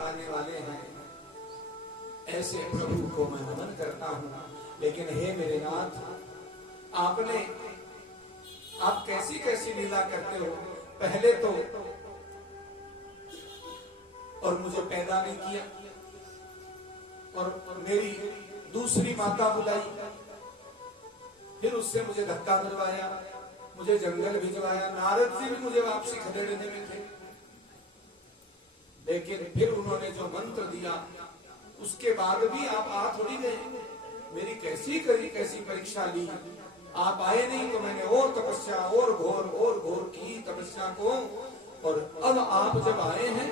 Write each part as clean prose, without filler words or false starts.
दिखाने वाले हैं, ऐसे प्रभु को मैं नमन करता हूं। लेकिन हे मेरे नाथ, आप कैसी कैसी लीला करते हो। पहले तो और मुझे पैदा नहीं किया, और मेरी दूसरी माता बुलाई, फिर उससे मुझे धक्का दिलवाया, मुझे जंगल भिजवाया। नारद जी भी मुझे वापसी खदेड़ने में थे, लेकिन फिर उन्होंने जो मंत्र दिया उसके बाद भी आप आ थोड़ी गए। मेरी कैसी परीक्षा ली। आप आए नहीं तो मैंने और तपस्या और घोर की तपस्या को, और अब आप जब आए हैं,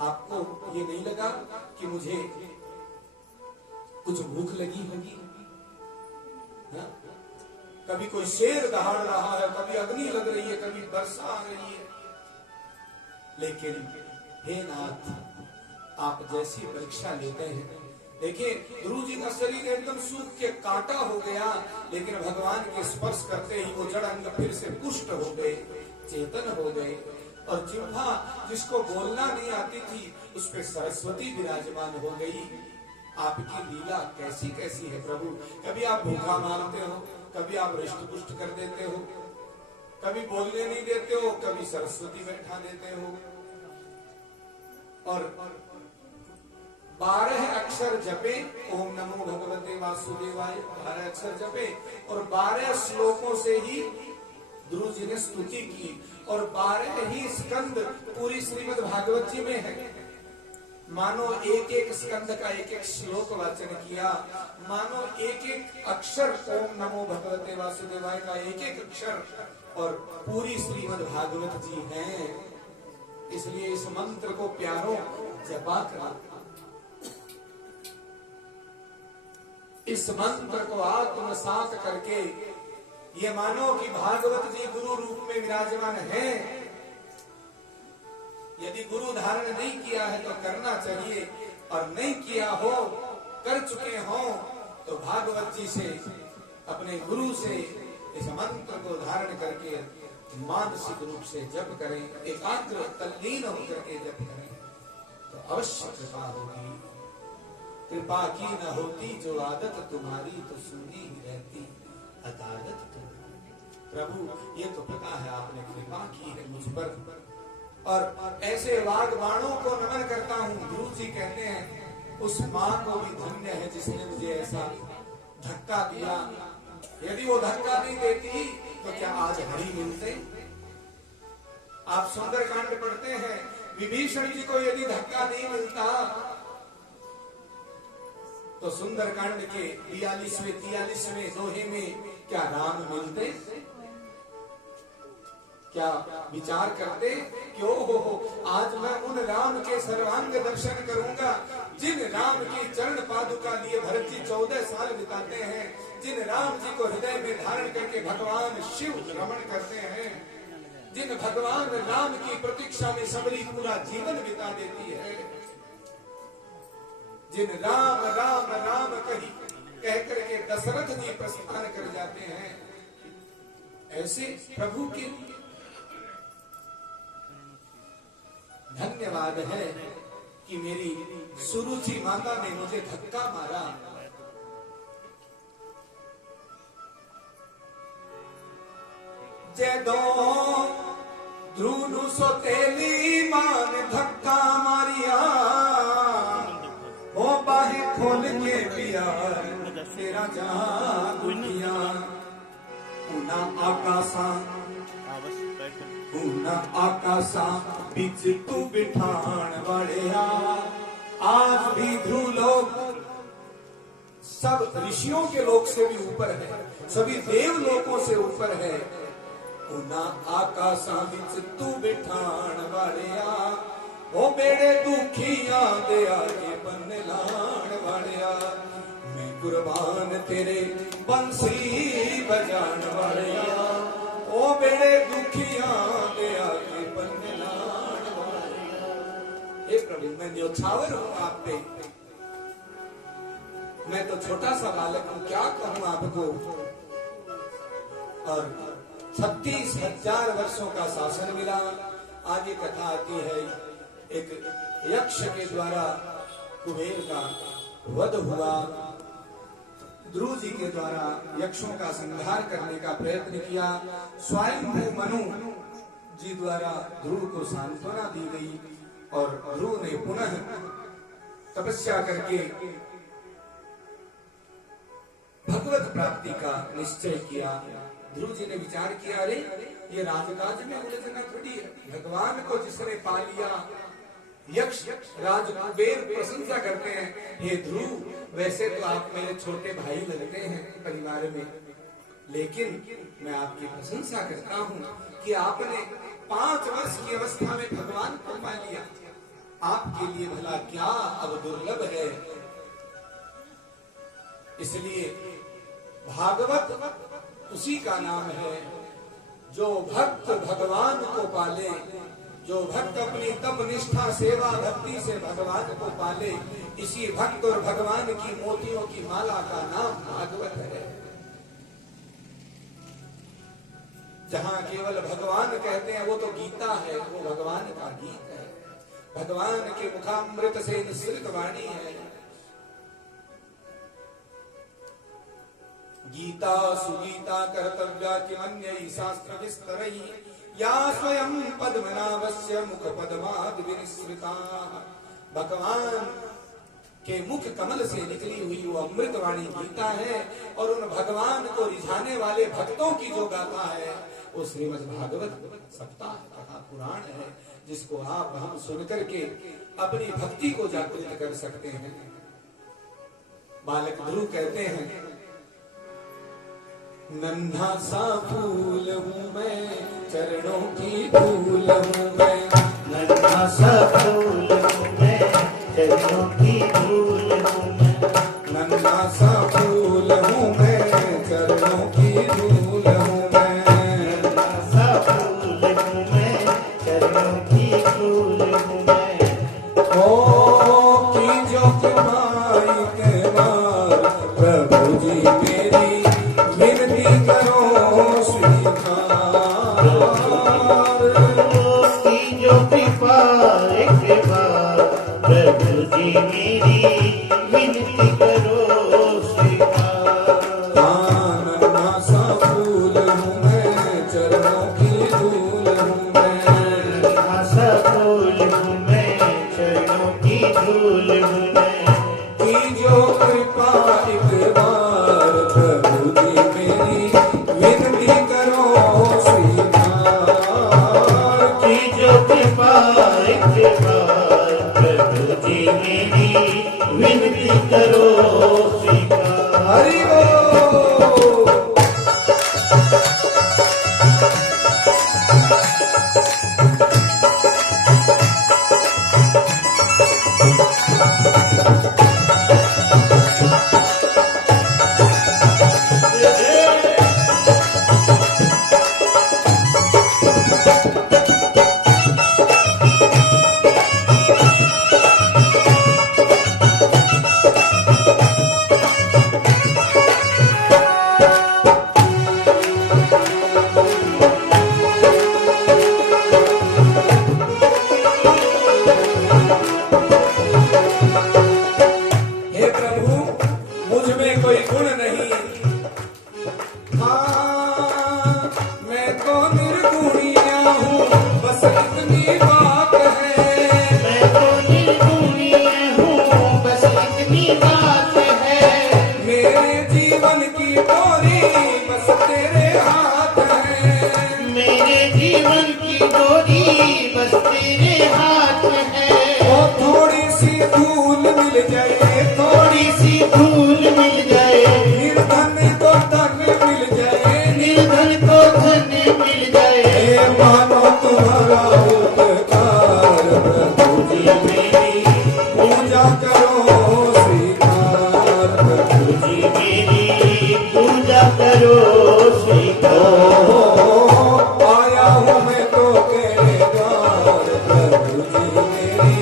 आपको ये नहीं लगा कि मुझे कुछ भूख लगी होगी? कभी कोई शेर दहाड़ रहा है, कभी अग्नि लग रही है, कभी वर्षा आ रही है, लेकिन हे नाथ, आप जैसी परीक्षा लेते हैं। देखिए, गुरु जी का शरीर एकदम सूख के काटा हो गया, लेकिन भगवान के स्पर्श करते ही वो जड़ अंग फिर से पुष्ट हो गए, चेतन हो गए। और जिह्वा जिसको बोलना नहीं आती थी, उस पे सरस्वती विराजमान हो गई। आपकी लीला कैसी कैसी है प्रभु। कभी आप भूखा मारते हो, कभी आप हृष्ट पुष्ट कर देते हो, कभी बोलने नहीं देते हो, कभी सरस्वती बैठा देते हो। और 12 अक्षर जपे, ओम नमो भगवते वासुदेवाय, 12 अक्षर जपे, और 12 श्लोकों से ही गुरु जी ने स्तुति की, और 12 ही स्कंद पूरी श्रीमद् भागवत जी में है। मानो एक एक स्कंद का एक एक श्लोक वाचन किया, मानो एक एक अक्षर ओम नमो भगवते वासुदेवाय का एक एक अक्षर, और पूरी श्रीमद् भागवत जी है। इसलिए इस मंत्र को प्यारों जपा करा, इस मंत्र को आत्मसात करके ये मानो कि भागवत जी गुरु रूप में विराजमान है। यदि गुरु धारण नहीं किया है तो करना चाहिए, और नहीं किया हो, कर चुके हो, तो भागवत जी से, अपने गुरु से इस मंत्र को धारण करके मानसिक रूप से जप करें, एकाग्र तल्लीन होकर के जप करें, तो अवश्य कृपा होगी। कृपा की न होती जो आदत तुम्हारी, तो सुनी ही रहती अदालत तुम्हारी। प्रभु ये तो पता है आपने कृपा की है मुझ पर, और ऐसे वाग्बाणों को नमन करता हूँ। गुरु जी कहते हैं उस माँ को भी धन्य है जिसने मुझे ऐसा धक्का दिया। यदि वो धक्का नहीं देती तो क्या आज हरि मिलते? आप सुंदरकांड पढ़ते हैं, विभीषण जी को यदि धक्का नहीं मिलता तो सुंदरकांड के 42वें दोहे में क्या राम मिलते? क्या विचार करते कि हो आज मैं उन राम के सर्वांग दर्शन करूंगा जिन राम की चरण पादुका लिए भरत जी 14 साल बिताते हैं, जिन राम जी को हृदय में धारण करके भगवान शिव रमण करते हैं, जिन भगवान राम की प्रतीक्षा में सबरी पूरा जीवन बिता देती है, जिन राम राम राम कह करके दशरथ जी प्रस्थान कर जाते हैं, ऐसे प्रभु के धन्यवाद है कि मेरी सुरुचि माता ने मुझे धक्का मारा। जदो ध्रुनु सोतेली मां ने धक्का मारिया, वो बाहें खोल के पिया तेरा जागुनिया। उना आकाशा बिच तू बिठान वालिया। आज भी ध्रुव लोक सब ऋषियों के लोक से भी ऊपर है, सभी देव लोकों से ऊपर है। उना आकाशा बिच तू बिठान वालिया, वो बेड़े दुखियां दे आगे बन लाण वालिया। मैं कुर्बान तेरे बंसी बजान वालिया, ओ बेड़े दुखियां दे आगे बन लाण वालिया। हे प्रभु, मैं न्योछावर हूं आप पे, मैं तो छोटा सा बालक हूं, क्या कहूं आपको। और 36,000 वर्षों का शासन मिला, आगे कथा आती है, एक यक्ष के द्वारा कुबेर का वध हुआ। ध्रुव जी के द्वारा यक्षों का संहार करने का प्रयत्न किया। स्वयं मनु जी द्वारा ध्रुव को सांत्वना दी गई और ध्रुव ने पुनः तपस्या करके भगवत प्राप्ति का निश्चय किया। ध्रुव जी ने विचार किया, अरे ये राजकाज में उलझना थोड़ी है, भगवान को जिसने पा लिया। यक्ष राज कुबेर प्रशंसा करते हैं, हे ध्रुव वैसे तो आप मेरे छोटे भाई लगते हैं परिवार में, लेकिन मैं आपकी प्रशंसा करता हूँ कि आपने 5 वर्ष की अवस्था में भगवान को पा लिया। आपके लिए भला क्या अब दुर्लभ है। इसलिए भागवत उसी का नाम है जो भक्त भगवान को पाले, जो भक्त अपनी तप निष्ठा सेवा भक्ति से भगवान को पाले। इसी भक्त और भगवान की मोतियों की माला का नाम भागवत है। जहां केवल भगवान कहते हैं वो तो गीता है, वो भगवान का गीत है, भगवान के मुखामृत से निःसृत वाणी है। गीता सुगीता कर्तव्या किमन्यैः शास्त्र विस्तरैः या स्वयं पद्मनाभस्य मुख पद्माद् विनिसृता। भगवान के मुख कमल से निकली हुई वो अमृतवाणी गीता है, और उन भगवान को रिझाने वाले भक्तों की जो गाथा है वो श्रीमद् भागवत सप्ताह कथा पुराण है, जिसको आप हम सुन करके अपनी भक्ति को जागृत कर सकते हैं। बालक ध्रुव कहते हैं, नन्हा सा फूल हूँ मैं, चरणों की धूल हूँ मैं, नन्हा सा फूल हूँ मैं, चरणों की धूल हूँ मैं, नन्हा सा फूल हूँ मैं, चरणों की धूल हूँ मैं, नन्हा सा फूल हूँ मैं, चरणों की धूल हूँ मैं। ओ की जो कृपाई के बार प्रभु जी मेरी विनती करो स्वीकार। की जो कृपा एक बार प्रभु जी मेरी विनती करो स्वीकार। नन्हा सा फूल हूँ मैं, चरणों की धूल हूँ मैं, नन्हा सा फूल हूँ मैं, चरणों की धूल हूँ मैं। की जो कृपा एक बार प्रभु जी मेरी विनती करो स्वीकार। की जो कृपा एक बार प्रभु जी मेरी विनती करो स्वीकार। हरि बोल। हे प्रभु मुझ में कोई गुण नहीं, हाँ मैं तो निर्गुणिया हूँ, बस इतनी बात है। मैं तो निर्गुणिया हूँ, बस इतनी बात है। मेरे जीवन की डोरी बस तेरे हाथ है। मेरे जीवन की डोरी बस तेरे हाथ है। ओ थोड़ी सी धूल मिल जाए, थोड़ी सी धूल मिल जाए, निर्धन को धन मिल जाए, निर्धन को धन मिल जाए। हे मानो तुम्हारा उपकार प्रभु जी मेरी पूजा करो स्वीकार। प्रभु जी मेरी पूजा करो स्वीकार। आया हूँ मैं तो तेरे द्वार, प्रभु जी मेरी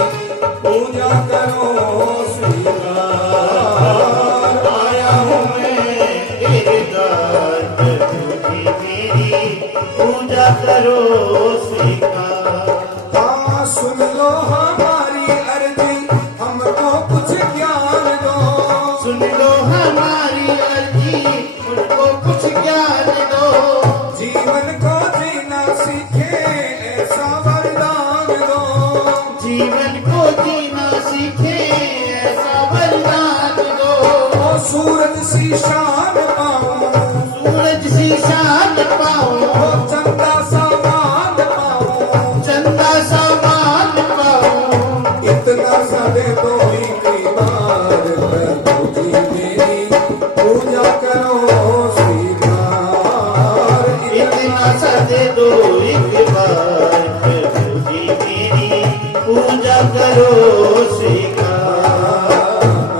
पूजा करो स्वीकार। आया हूँ मैं तेरे द्वार, प्रभु जी मेरी पूजा करो स्वीकार। सुन लो हमारी अर्जी, हमको कुछ ज्ञान दो। सुन लो हमारी अर्जी, उनको कुछ ज्ञान दो। जीवन को जीना सीखे ऐसा वरदान दो। जीवन को जीना सीखे ऐसा वरदान दो। ओ सूरज सी शान पाऊं, सूरज सी शान पाऊं, ओ चंदा सा मान पाऊं, चंदा सा मान पाऊं। इतना सा दे दो एक बार, प्रभु जी मेरी पूजा करो स्वीकार। इतना सा दे दो एक बार, प्रभु जी मेरी पूजा करो स्वीकार।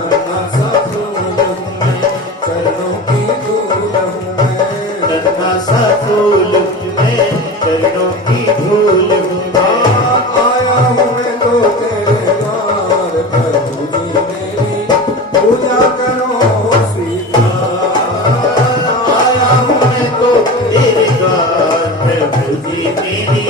नन्हा सा फूल हूँ मैं, चरणों की धूल हूँ मैं। नन्हा सा फूल हूँ मैं, चरणों की धूल हूँ मैं। आया हूँ मैं तो तेरे द्वार, प्रभु जी मेरी पूजा करो स्वीकार। आया हूँ मैं तो तेरे द्वार, प्रभु जी मेरी